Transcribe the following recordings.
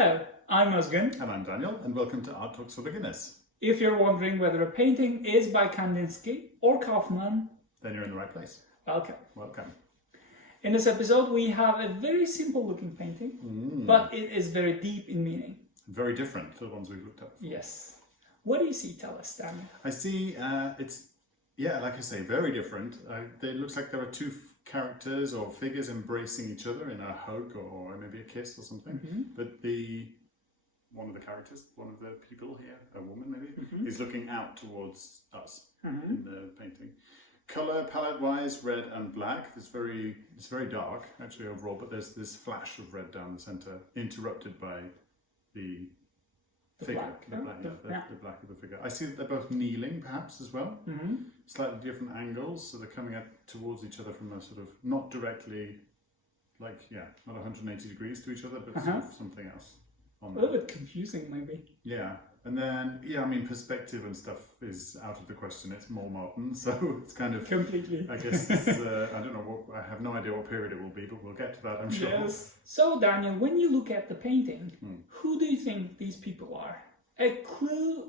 Hello, I'm Özgün. And I'm Daniel, and welcome to Art Talks for Beginners. If you're wondering whether a painting is by Kandinsky or Kaufman, then you're in the right place. welcome. Welcome. In this episode, we have a very simple looking painting, but it is very deep in meaning. Very different to the ones we've looked at. Yes. What do you see? Tell us, Daniel. I see like I say, very different. It looks like there are two characters or figures embracing each other in a hug or maybe a kiss or something. Mm-hmm. But one of the characters, one of the people here, a woman maybe, is looking out towards us in the painting. Color palette wise, red and black. It's very dark actually overall, but there's this flash of red down the center, interrupted by the figure, the black of the figure. I see that they're both kneeling perhaps as well. Slightly different angles, so they're coming up towards each other from a sort of not directly, not 180 degrees to each other, but sort of something else. A little bit confusing maybe. Yeah. And then, perspective and stuff is out of the question. It's more modern, so it's kind of... Completely. I guess it's, I don't know, I have no idea what period it will be, but we'll get to that, I'm sure. Yes. So, Daniel, when you look at the painting, who do you think these people are? A clue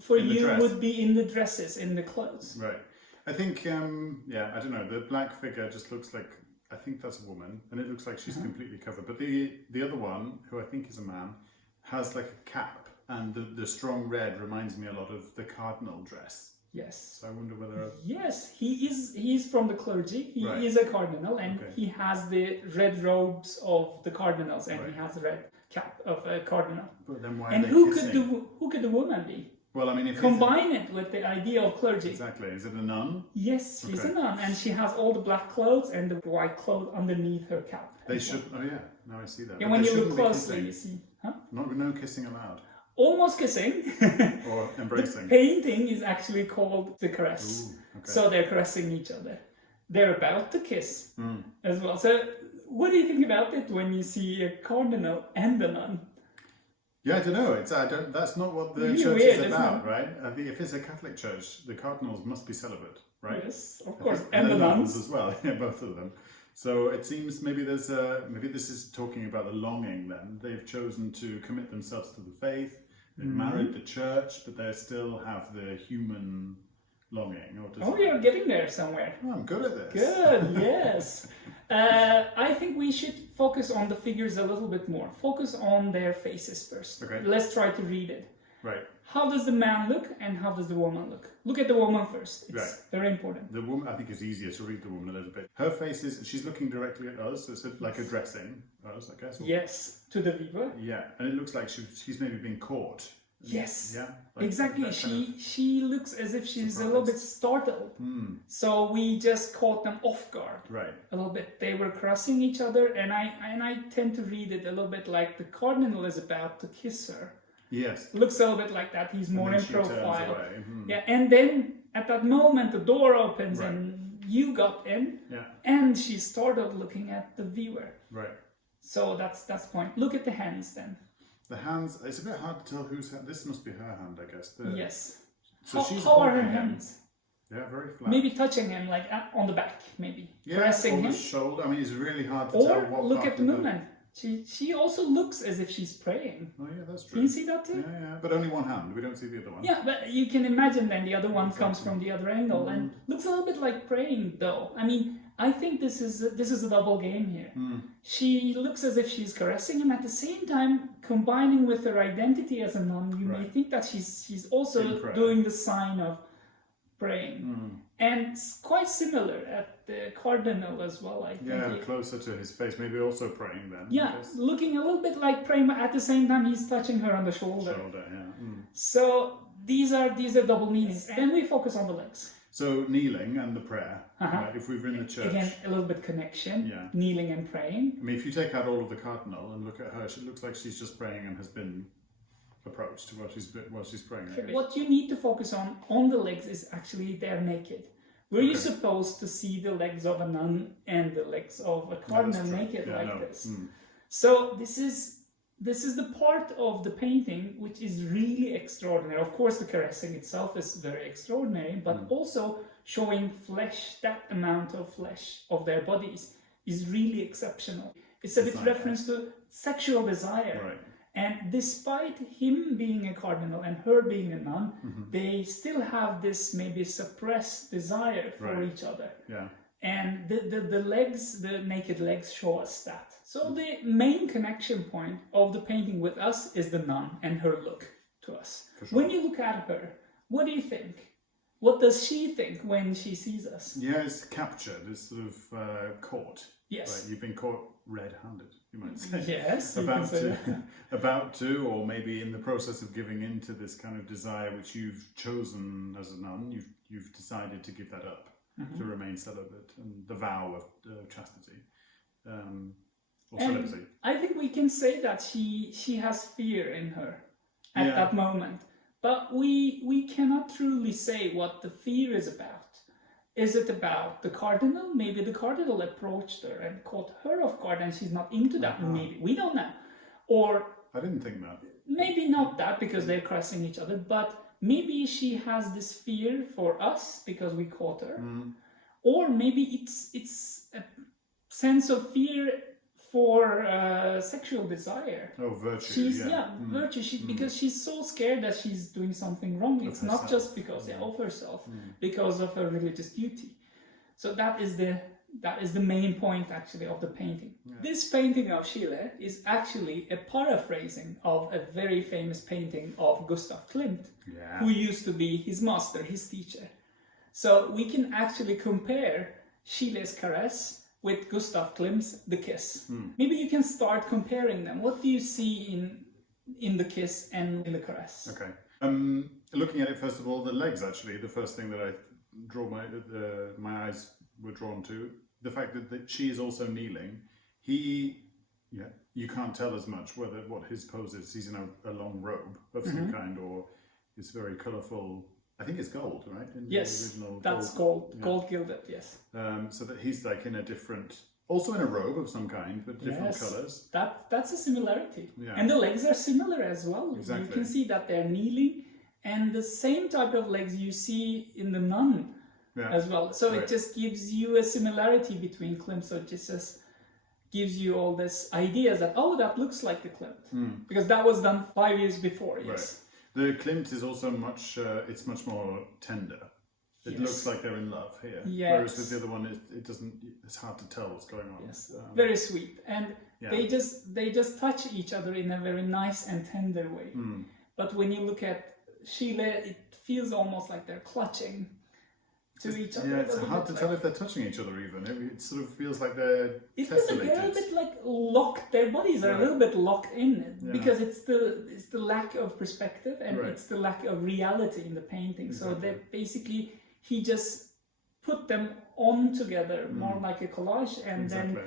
for you would be in the dresses, in the clothes. Right. I think, I don't know, the black figure just looks like, I think that's a woman, and it looks like she's completely covered. But the other one, who I think is a man, has like a cap. And the strong red reminds me a lot of the cardinal dress. Yes. So I wonder whether... Yes, he's from the clergy. He is a cardinal, and he has the red robes of the cardinals, and he has the red cap of a cardinal. But then why and are they who could the woman be? Well, I mean, if combine it with the idea of clergy. Exactly. Is it a nun? Yes, she's a nun, and she has all the black clothes and the white clothes underneath her cap. They should... Oh yeah, now I see that. And when you look closely, you see... Huh? No kissing allowed. Almost kissing. Or embracing. The painting is actually called the caress. Ooh, okay. So they're caressing each other. They're about to kiss as well. So what do you think about it when you see a cardinal and a nun? Yeah, I don't know. That's not what the really church weird, is about, right? I think if it's a Catholic church, the cardinals must be celibate, right? Yes, of course. And the nuns as well. Yeah, both of them. So it seems maybe this is talking about the longing then. They've chosen to commit themselves to the faith. They've married the church, but they still have the human longing. You're getting there somewhere. Oh, I'm good at this. Good, yes. I think we should focus on the figures a little bit more. Focus on their faces first. Okay. Let's try to read it. Right. How does the man look and how does the woman look? Look at the woman first. It's very important. The woman, I think it's easier to read the woman a little bit. Her face she's looking directly at us, so it's like addressing us, I guess. Yes, to the viewer. Yeah, and it looks like she's maybe been caught. Yes. Yeah. Exactly. She looks as if she's a little bit startled. So we just caught them off guard. Right. A little bit. They were caressing each other, and I tend to read it a little bit like the cardinal is about to kiss her. Yes. Looks a little bit like that. He's more in profile. Mm-hmm. Yeah, and then at that moment the door opens and you got in. Yeah. And she started looking at the viewer. Right. So that's the point. Look at the hands then. The hands, it's a bit hard to tell whose hand. This must be her hand, I guess. Yes. So she's how are her holding hands? Yeah, very flat. Maybe touching him, like on the back, maybe. Yeah, pressing on him. the shoulder. I mean, it's really hard to tell what. Or look at the movement. She also looks as if she's praying. Oh yeah, that's true. Can you see that too? Yeah, but only one hand. We don't see the other one. Yeah, but you can imagine then the other one comes from the other angle and looks a little bit like praying though. I mean, I think this is a double game here. She looks as if she's caressing him at the same time combining with her identity as a nun. You may think that she's also doing the sign of praying. And it's quite similar at the cardinal as well, I think. Yeah, closer to his face, maybe also praying then. Yeah, looking a little bit like praying, but at the same time he's touching her on the shoulder. So these are double meanings. Then we focus on the legs. So kneeling and the prayer, right, if we were in the church. Again, a little bit connection, kneeling and praying. I mean, if you take out all of the cardinal and look at her, she looks like she's just praying and has been approached while she's praying. What you need to focus on the legs is actually they're naked. Were you supposed to see the legs of a nun and the legs of a cardinal naked this? So this is the part of the painting which is really extraordinary. Of course, the caressing itself is very extraordinary, but also showing flesh, that amount of flesh of their bodies is really exceptional. It's a bit reference to sexual desire. Right. And despite him being a cardinal and her being a nun, they still have this maybe suppressed desire for each other. Yeah. And the legs, the naked legs, show us that. So the main connection point of the painting with us is the nun and her look to us. Sure. When you look at her, what do you think? What does she think when she sees us? Yeah, it's captured. It's sort of caught. Yes. Right? You've been caught red-handed, you might say. Yes. About to, or maybe in the process of giving in to this kind of desire which you've chosen as a nun, you've decided to give that up, to remain celibate, and the vow of chastity. Or celibacy. I think we can say that she has fear in her at that moment. But we cannot truly say what the fear is about. Is it about the cardinal? Maybe the cardinal approached her and caught her off guard and she's not into that. Maybe. We don't know. Or... I didn't think that. Maybe not that because they're crossing each other, but maybe she has this fear for us because we caught her. Or maybe it's a sense of fear for sexual desire. Oh, virtue. She's virtue. Because she's so scared that she's doing something wrong. It's not just because of herself, because of her religious duty. So that is the main point actually of the painting. Yeah. This painting of Schiele is actually a paraphrasing of a very famous painting of Gustav Klimt, who used to be his master, his teacher. So we can actually compare Schiele's Caress with Gustav Klimt's The Kiss. Maybe you can start comparing them. What do you see in The Kiss and in The Caress? Okay. Looking at it, first of all, the legs, actually, the first thing that I draw my eyes were drawn to, the fact that she is also kneeling. You can't tell as much what his pose is. He's in a long robe of some kind, or it's very colourful. I think it's gold, right? Yes, that's gold. Gold gilded, yes. So that he's like in a different, also in a robe of some kind, but different colours. That's a similarity. Yeah. And the legs are similar as well. Exactly. You can see that they're kneeling, and the same type of legs you see in the nun as well. So it just gives you a similarity between Klimt. So it just gives you all this ideas that, that looks like the Klimt. Because that was done 5 years before, yes. Right. The Klimt is also it's much more tender. It looks like they're in love here. Yes. Whereas with the other one, it's hard to tell what's going on. Yes. Very sweet. And they just touch each other in a very nice and tender way. But when you look at Schiele, it feels almost like they're clutching to each other. Yeah, it's hard to tell if they're touching each other even. It sort of feels like they're tessellated. They're a bit like locked. Their bodies are a little bit locked in because it's the lack of perspective and it's the lack of reality in the painting. Exactly. So they basically he just put them on together more like a collage, and then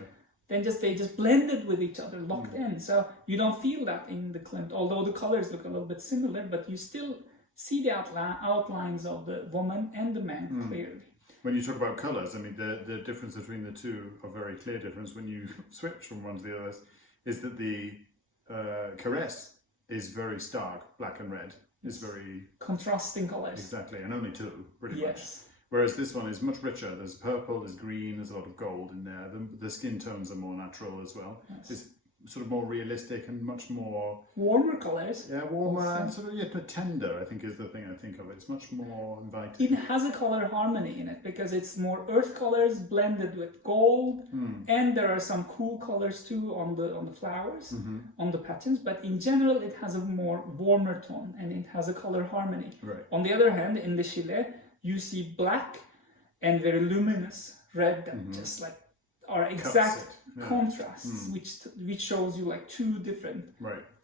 they just blended with each other, locked in. So you don't feel that in the Klimt, although the colors look a little bit similar, but you still see the outlines of the woman and the man clearly. When you talk about colours, I mean, the difference between the two, a very clear difference when you switch from one to the other, is that the Caress is very stark, black and red. It's very... contrasting colours. Exactly, and only two, pretty much. Whereas this one is much richer. There's purple, there's green, there's a lot of gold in there. The skin tones are more natural as well. Yes. It's sort of more realistic and much more... warmer colours. Yeah, warmer and sort of tender, I think, is the thing I think of. It's much more inviting. It has a colour harmony in it because it's more earth colours blended with gold, and there are some cool colours too on the flowers, on the patterns, but in general it has a more warmer tone and it has a colour harmony. Right. On the other hand, in the Schiele, you see black and very luminous red that just like are exact contrasts, which shows you like two different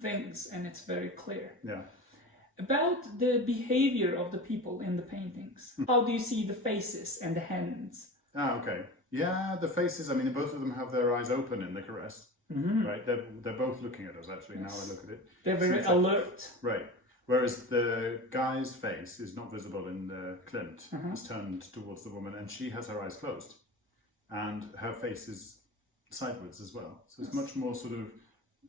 things, and it's very clear. Yeah. About the behavior of the people in the paintings, how do you see the faces and the hands? Okay. Yeah, the faces. I mean, both of them have their eyes open in the Caress. Right. They're both looking at us. Actually, now I look at it, they're very alert. Right. Whereas the guy's face is not visible in the Klimt. It's turned towards the woman, and she has her eyes closed. And her face is sideways as well. So it's much more sort of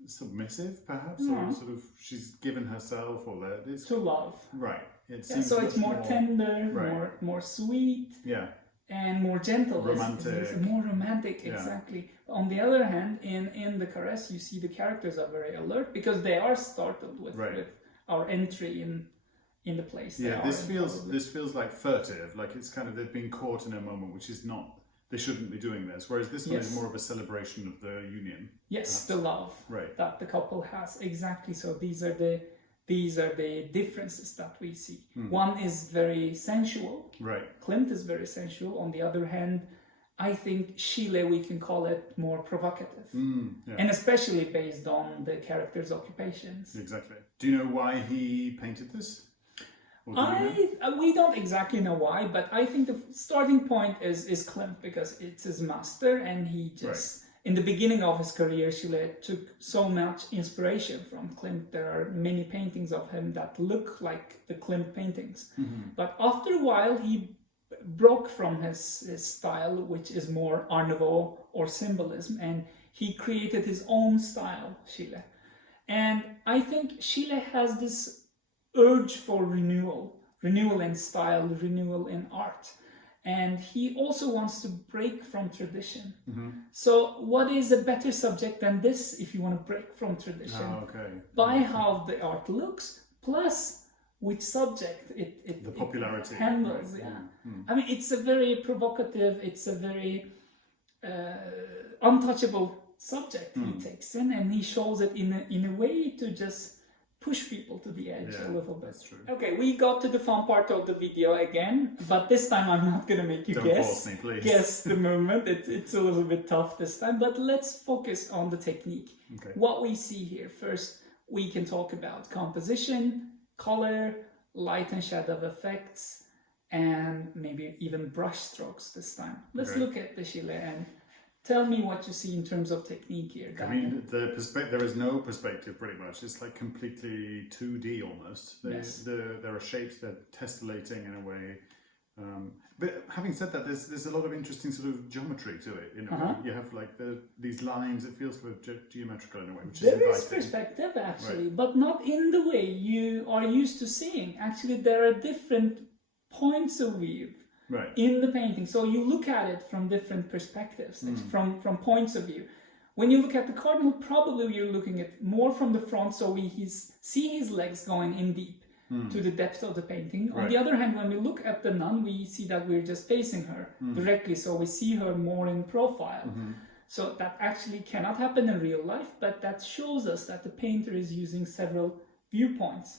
submissive, perhaps, or sort of she's given herself, or that it's to love. Right. So it's more tender, more sweet. Yeah. and more gentle. Romantic. More romantic, exactly. On the other hand, in the Caress, you see the characters are very alert because they are startled with our entry in the place. This feels like furtive, like it's kind of they've been caught in a moment which is not. They shouldn't be doing this. Whereas this one is more of a celebration of the union. Yes, the love that the couple has. Exactly. So these are the differences that we see. One is very sensual. Right. Klimt is very sensual. On the other hand, I think Schiele, we can call it more provocative. And especially based on the characters' occupations. Exactly. Do you know why he painted this? We don't exactly know why, but I think the starting point is Klimt because it's his master, and he just in the beginning of his career, Schiele took so much inspiration from Klimt. There are many paintings of him that look like the Klimt paintings, but after a while he broke from his style, which is more Art Nouveau or symbolism, and he created his own style, Schiele. And I think Schiele has this urge for renewal in style, renewal in art, and he also wants to break from tradition. So what is a better subject than this if you want to break from tradition? By how the art looks, plus which subject it the popularity handles. I mean, it's a very provocative, it's a very untouchable subject he takes in, and he shows it in a way to just push people to the edge a little bit. That's true. Okay, we got to the fun part of the video again, but this time I'm not going to make you force me, please. guess the movement. It's a little bit tough this time, but let's focus on the technique. What we see here. First, we can talk about composition, color, light and shadow effects, and maybe even brush strokes this time. Let's look at the Schiele and tell me what you see in terms of technique here. I mean, there is no perspective pretty much. It's like completely 2D almost. There are shapes that are tessellating in a way. But having said that, there's a lot of interesting sort of geometry to it. You know, you have like these lines. It feels sort of geometrical in a way, which is inviting. There is perspective actually, but not in the way you are used to seeing. Actually, there are different points of view in the painting, so you look at it from different perspectives, from points of view. When you look at the Cardinal, probably you're looking at more from the front, so we see his legs going in deep to the depth of the painting. On the other hand, when we look at the Nun, we see that we're just facing her directly, so we see her more in profile. So that actually cannot happen in real life, but that shows us that the painter is using several viewpoints.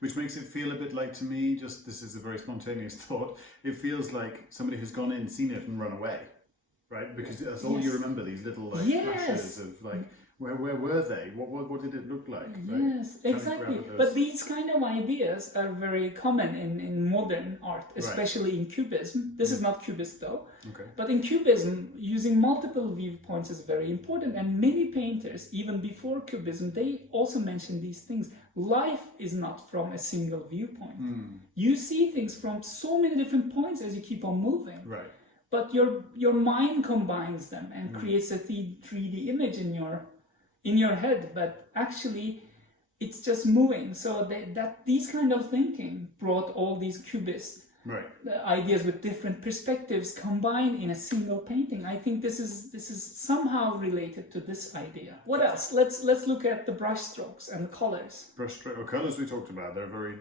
Which makes it feel a bit like, to me, just this is a very spontaneous thought, it feels like somebody has gone in, seen it and run away, right? Because that's all you remember, these little like flashes of like, where were they? What did it look like? Yes, right? Exactly. But these kind of ideas are very common in modern art, especially in Cubism. This is not Cubist though. But in Cubism, using multiple viewpoints is very important. And many painters, even before Cubism, they also mention these things. Life is not from a single viewpoint. You see things from so many different points as you keep on moving. But your mind combines them and creates a 3D image in your head, but actually it's just moving. So that these kind of thinking brought all these Cubist ideas with different perspectives combined in a single painting. I think this is somehow related to this idea. What else? Let's look at the brush strokes and colors. Colors we talked about. They're very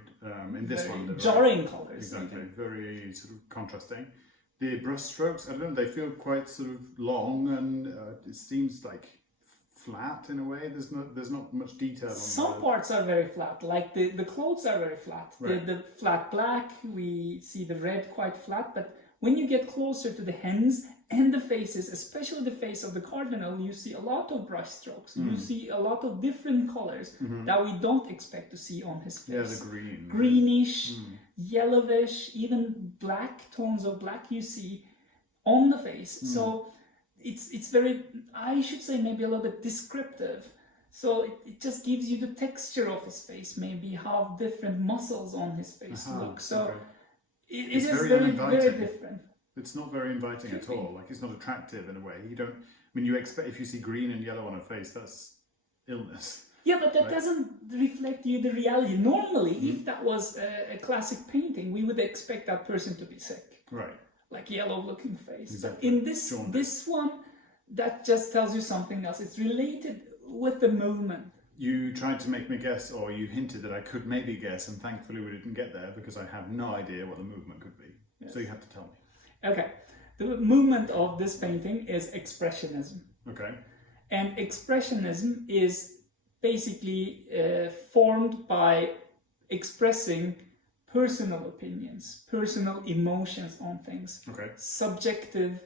in this very one. Jarring colors. Exactly. Very sort of contrasting. The brush strokes, I don't know, they feel quite sort of long, and it seems like flat in a way. There's not much detail on some parts are very flat, like the clothes are very flat. The flat black, we see the red quite flat, but when you get closer to the hands and the faces, especially the face of the Cardinal, you see a lot of brush strokes. You see a lot of different colors that we don't expect to see on his face. Yeah, the green. Greenish, yellowish, even black, tones of black you see on the face. So it's very, I should say, maybe a little bit descriptive. So it just gives you the texture of his face, maybe how different muscles on his face look. So it is very, very different. It's not very inviting at all. Like, it's not attractive in a way. You don't, I mean, you expect, if you see green and yellow on a face, that's illness. Yeah, but that doesn't reflect you the reality. Normally, if that was a classic painting, we would expect that person to be sick. like yellow-looking face. Exactly. In this one, that just tells you something else. It's related with the movement. You tried to make me guess, or you hinted that I could maybe guess, and thankfully we didn't get there because I have no idea what the movement could be. Yes. So you have to tell me. Okay. The movement of this painting is Expressionism. Okay. And Expressionism is basically formed by expressing personal opinions, personal emotions on things, okay. subjective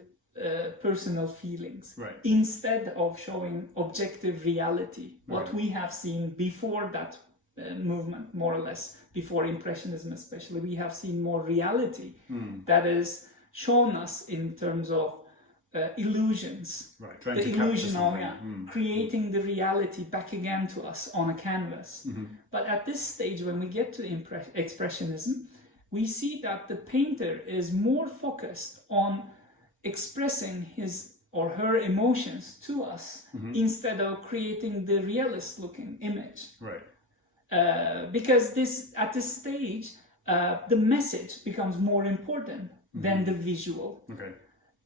personal feelings, right. instead of showing objective reality, what right. we have seen before that movement, more or less, before Impressionism especially. We have seen more reality that is shown us in terms of illusions, right. the illusion of creating the reality back again to us on a canvas. But at this stage, when we get to Expressionism, we see that the painter is more focused on expressing his or her emotions to us instead of creating the realist looking image. Right. Because at this stage, the message becomes more important than the visual. Okay.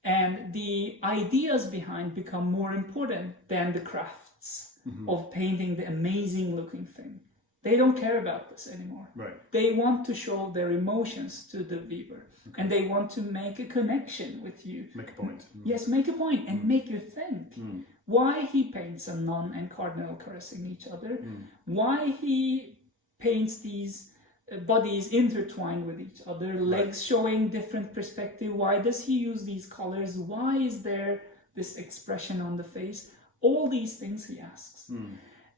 And the ideas behind become more important than the crafts of painting the amazing looking thing. They don't care about this anymore. Right. They want to show their emotions to the viewer. Okay. And they want to make a connection with you. Make a point. Yes, make a point and make you think. Why he paints a nun and cardinal caressing each other. Why he paints these bodies intertwined with each other, legs showing different perspective. Why does he use these colors? Why is there this expression on the face? All these things he asks.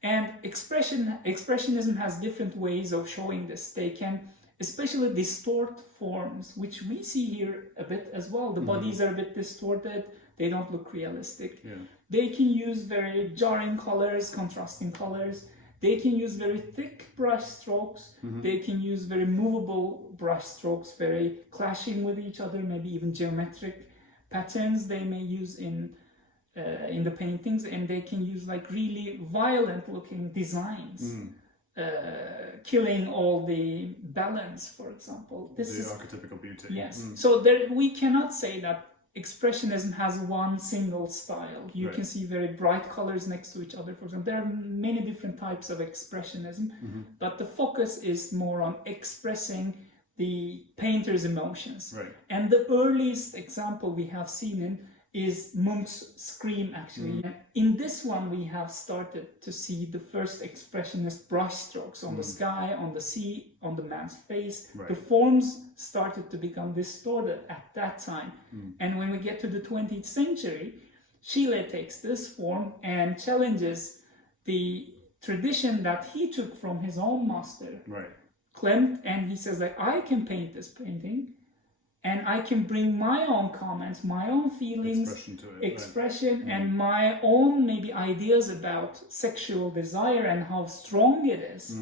And Expressionism has different ways of showing this. They can especially distort forms, which we see here a bit as well. The bodies are a bit distorted. They don't look realistic. Yeah. They can use very jarring colors, contrasting colors. They can use very thick brush strokes. They can use very movable brush strokes, very clashing with each other, maybe even geometric patterns they may use in the paintings, and they can use like really violent looking designs, killing all the balance, for example. This is archetypical beauty. Yes. So we cannot say that Expressionism has one single style. You can see very bright colors next to each other, for example. There are many different types of Expressionism, but the focus is more on expressing the painter's emotions. Right. And the earliest example we have seen is Munch's Scream, actually. In this one, we have started to see the first expressionist brushstrokes on the sky, on the sea, on the man's face. Right. The forms started to become distorted at that time. And when we get to the 20th century, Schiele takes this form and challenges the tradition that he took from his own master, Klimt, and he says that I can paint this painting, and I can bring my own comments, my own feelings, expression, and my own maybe ideas about sexual desire and how strong it is,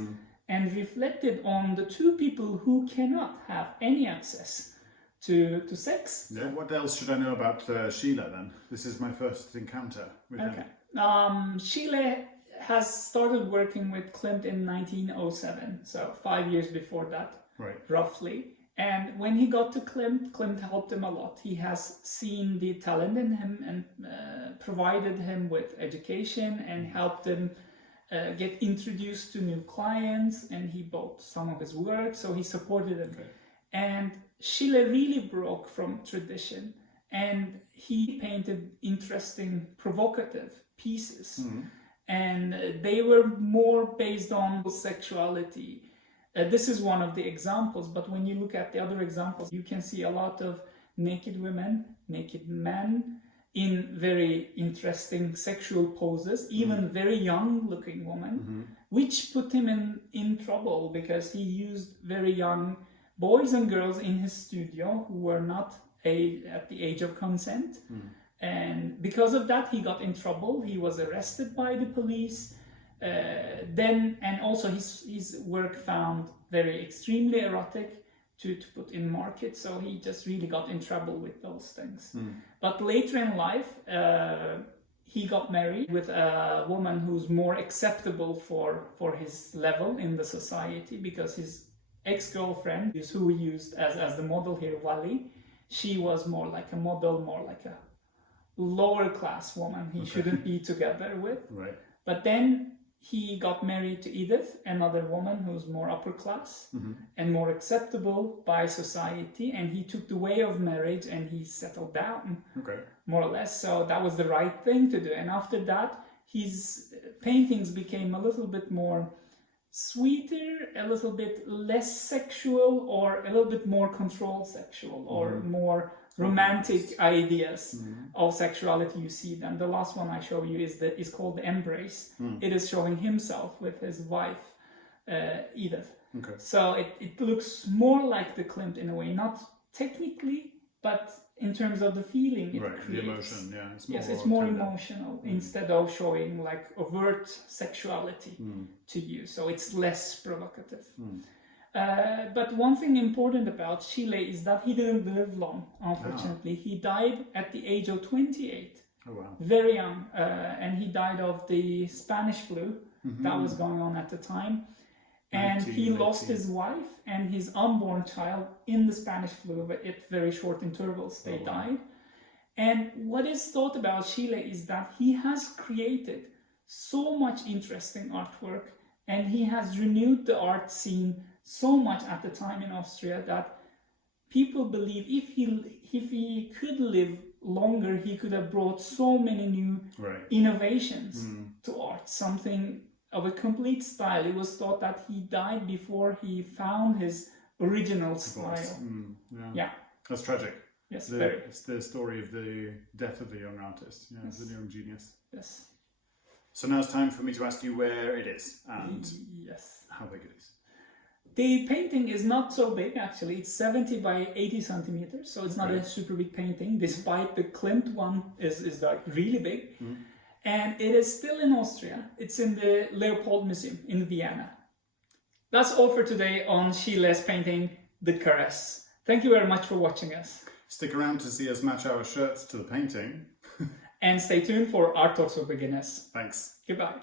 and reflect it on the two people who cannot have any access to sex. Yeah. What else should I know about Schiele then? This is my first encounter with him. Schiele has started working with Klimt in 1907, so 5 years before that, roughly. And when he got to Klimt helped him a lot. He has seen the talent in him and provided him with education and helped him get introduced to new clients, and he bought some of his work, so he supported him. And Schiele really broke from tradition, and he painted interesting, provocative pieces. And they were more based on sexuality. This is one of the examples, but when you look at the other examples, you can see a lot of naked women, naked men in very interesting sexual poses, even very young looking women, which put him in trouble because he used very young boys and girls in his studio who were not at the age of consent. And because of that, he got in trouble. He was arrested by the police. And also his work found very extremely erotic to put in market, so he just really got in trouble with those things. But later in life, he got married with a woman who's more acceptable for his level in the society, because his ex-girlfriend is who we used as the model here, Wally. she was more like a model, more like a lower class woman he shouldn't be together with. Right. But then he got married to Edith, another woman who's more upper class and more acceptable by society, and he took the way of marriage and he settled down, more or less. So that was the right thing to do. And after that, his paintings became a little bit more sweeter, a little bit less sexual, or a little bit more controlled sexual, or more romantic ideas of sexuality. You see them. The last one I show you is called The Embrace. It is showing himself with his wife Edith. So it looks more like the Klimt in a way, not technically, but in terms of the feeling it creates. The emotion, yeah. It's more emotional instead of showing like overt sexuality to you. So it's less provocative. But one thing important about Schiele is that he didn't live long, unfortunately. He died at the age of 28. Oh, wow. Very young. And he died of the Spanish flu that was going on at the time. And he lost his wife and his unborn child in the Spanish flu at very short intervals. They died. And what is thought about Schiele is that he has created so much interesting artwork, and he has renewed the art scene so much at the time in Austria that people believe if he could live longer, he could have brought so many new innovations to art, something of a complete style. It was thought that he died before he found his original style. Yeah. That's tragic. Yes, very. It's the story of the death of the young artist, the young genius. Yes. So now it's time for me to ask you where it is and how big it is. The painting is not so big, actually. It's 70 by 80 centimeters, so it's not a super big painting, despite the Klimt one is like really big. And it is still in Austria. It's in the Leopold Museum in Vienna. That's all for today on Schiele's painting, The Caress. Thank you very much for watching us. Stick around to see us match our shirts to the painting. And stay tuned for Art Talks for Beginners. Thanks. Goodbye.